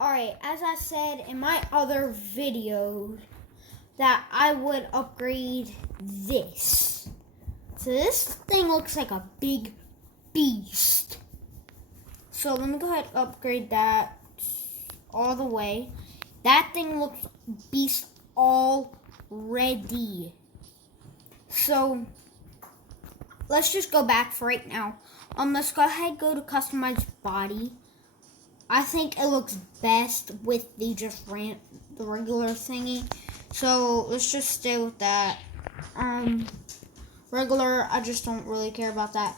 Alright, as I said in my other video, that I would upgrade this. So this thing looks like a big beast. So let me go ahead and upgrade that all the way. That thing looks beast already. So let's just go back for right now. Let's go ahead and go to customize body. I think it looks best with the the regular thingy. So let's just stay with that. Regular, I just don't really care about that.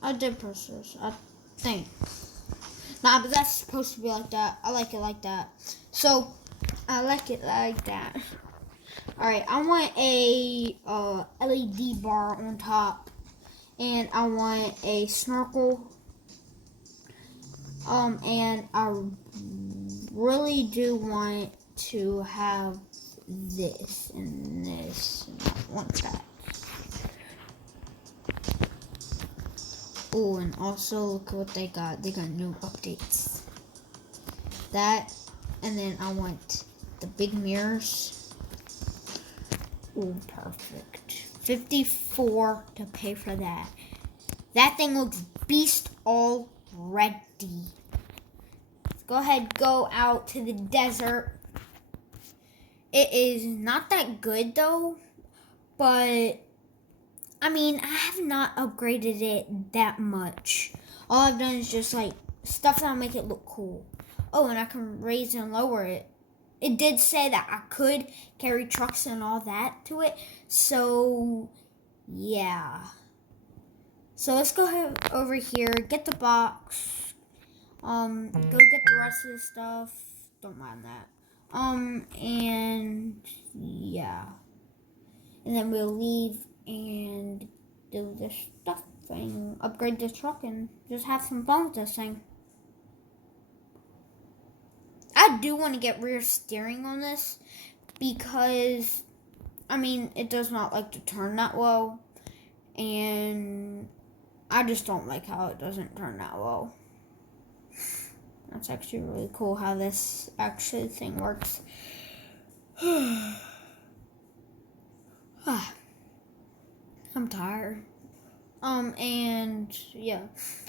I did press this, I think. Nah, but that's supposed to be like that. I like it like that. So, I like it like that. Alright, I want a LED bar on top. And I want a snorkel. And I really do want to have this and this, and I want that. Oh, and also look what they got. They got new updates. That, and then I want the big mirrors. Oh, perfect. 54 to pay for that. That thing looks beast already. Let's go ahead, go out to the desert. It is not that good though, but I mean, I have not upgraded it that much. All I've done is just like stuff that'll make it look cool. Oh, and I can raise and lower it. It did say that I could carry trucks and all that to it. So, yeah. So let's go ahead over here, get the box. Go get the rest of the stuff. Don't mind that. And yeah. And then we'll leave and do this stuff thing, upgrade the truck, and just have some fun with this thing. I do want to get rear steering on this because, I mean, it does not like to turn that well, and I just don't like how it doesn't turn that well. That's actually really cool how this actually thing works. I'm tired. And yeah,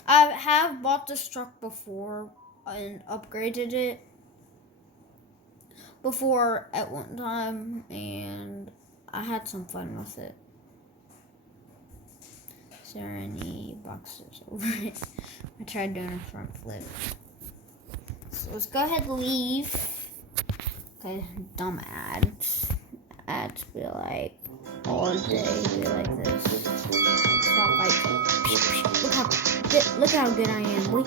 I have bought this truck before and upgraded it before at one time, and I had some fun with it. Is there any boxes over it? I tried doing a front flip. So let's go ahead and leave. Okay, dumb ads. Ads be like all day, be like this. Stop like, look how good I am. Boy.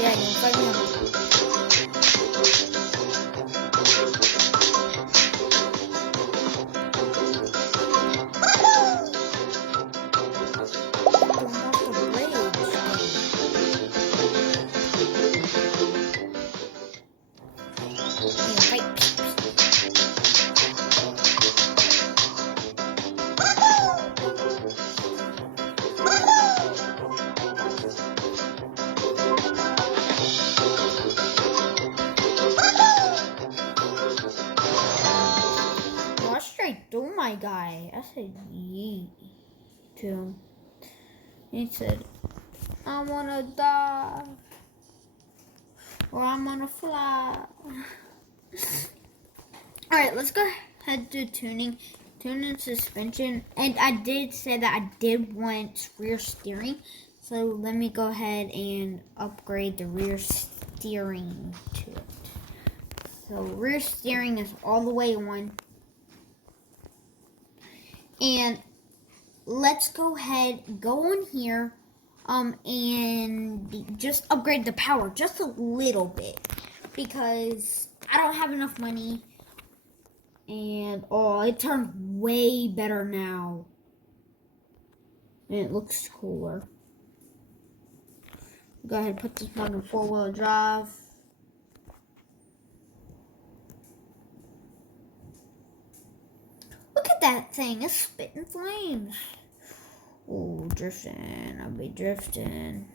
Yeah, you fight me. Do my guy. I said yeet to him. He said, I wanna die. Or I'm gonna fly. Alright, let's go ahead to tuning. Tuning suspension. And I did say that I did want rear steering. So let me go ahead and upgrade the rear steering to it. So rear steering is all the way on. And let's go ahead, go on here, and just upgrade the power just a little bit because I don't have enough money. And oh, it turns way better now, and it looks cooler. Go ahead and put this one in 4-wheel drive. Look at that thing, it's spitting flames. Ooh, drifting. I'll be drifting.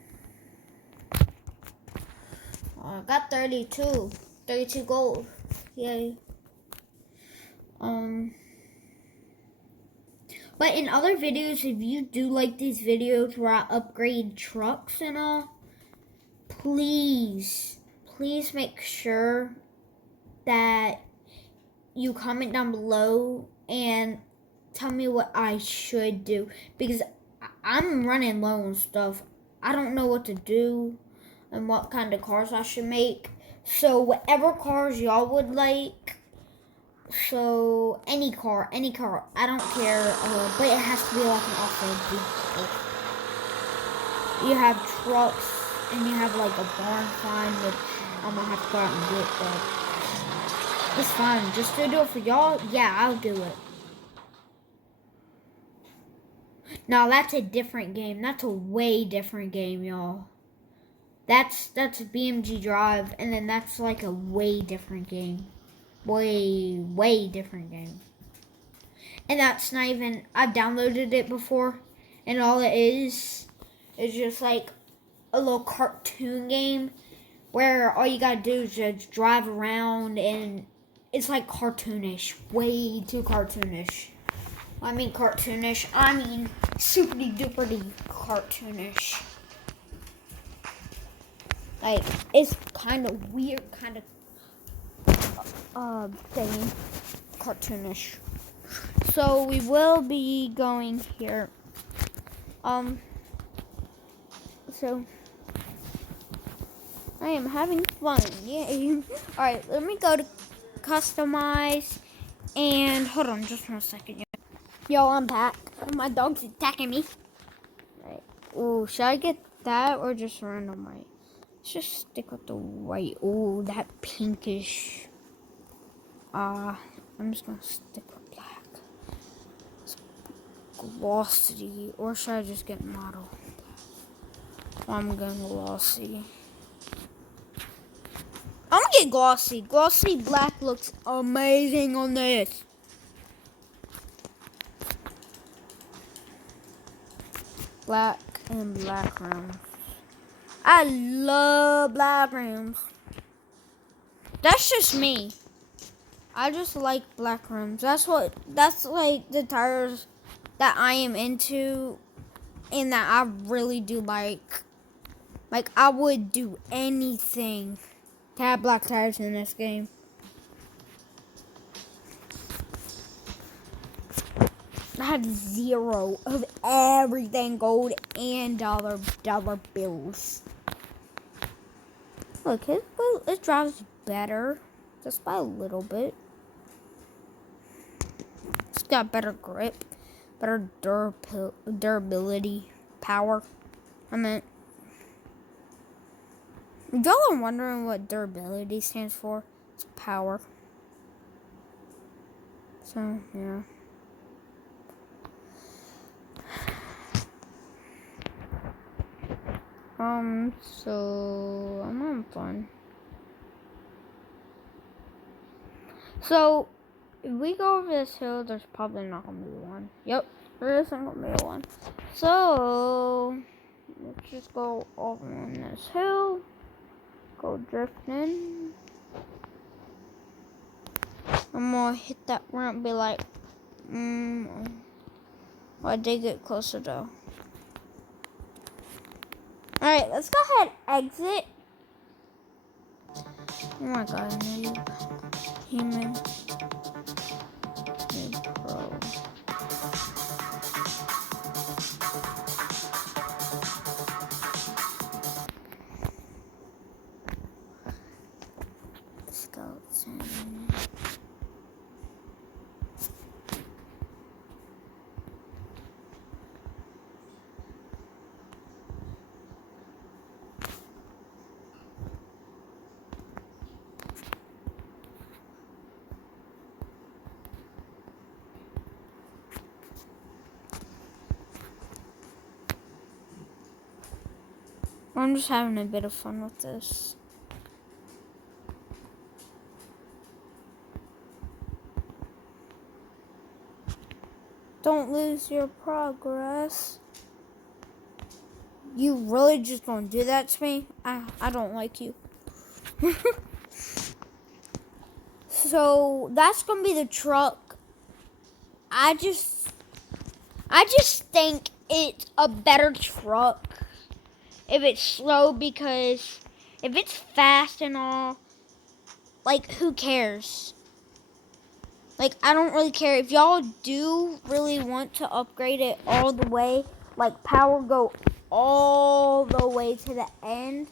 Oh, I got 32. 32 gold. Yay. But in other videos, if you do like these videos where I upgrade trucks and all, please make sure that you comment down below and tell me what I should do, because I'm running low on stuff. I don't know what to do and what kind of cars I should make. So whatever cars y'all would like, so any car, I don't care, but it has to be like an off-road vehicle. You have trucks and you have like a barn find, which I'm gonna have to go out and get, but it's fine. Just to do it for y'all, yeah, I'll do it. No, that's a different game. That's a way different game, y'all. That's BMG Drive, and then that's like a way different game. Way different game. And that's not even, I've downloaded it before, and all it is just like a little cartoon game where all you gotta do is just drive around, and it's like cartoonish. Way too cartoonish. I mean cartoonish. I mean super duper cartoonish. Like, it's kind of weird, kind of thing, cartoonish. So we will be going here. So I am having fun. Yay! All right, let me go to customize, and hold on just 1 second. Yo, I'm back. My dog's attacking me. All right. Ooh, should I get that or just random white? Let's just stick with the white. Ooh, that pinkish. I'm just gonna stick with black. It's glossy, or should I just get model? I'm going glossy. I'm gonna get glossy. Glossy black looks amazing on this. Black and black rims. I love black rims. That's just me. I just like black rims. That's like the tires that I am into, and that I really do like. Like, I would do anything to have black tires in this game. I had 0 of everything gold and dollar bills. Look, it drives better, just by a little bit. It's got better grip, better durability, power. I meant, if y'all are wondering what durability stands for, it's power. So, yeah. So I'm having fun. So if we go over this hill, there's probably not gonna be one. Yep, there isn't gonna be one. So let's just go over on this hill. Go drifting. I'm gonna hit that ramp and be like, I did get closer though. Alright, let's go ahead and exit. Oh my god, noob. Human. Noob pro. Skeleton. I'm just having a bit of fun with this. Don't lose your progress. You really just gonna do that to me? I don't like you. So that's gonna be the truck. I just think it's a better truck if it's slow, because if it's fast and all, like, who cares? Like, I don't really care. If y'all do really want to upgrade it all the way, like power go all the way to the end,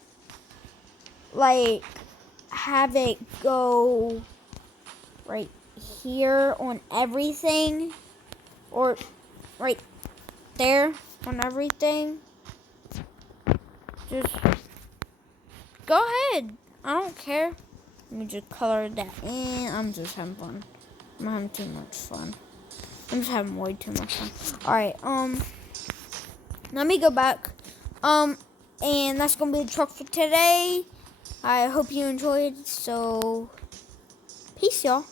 like have it go right here on everything, or right there on everything, just go ahead. I don't care. Let me just color that in. I'm just having fun. I'm having too much fun. I'm just having way too much fun. Alright, let me go back. And that's gonna be the truck for today. I hope you enjoyed. So, peace, y'all.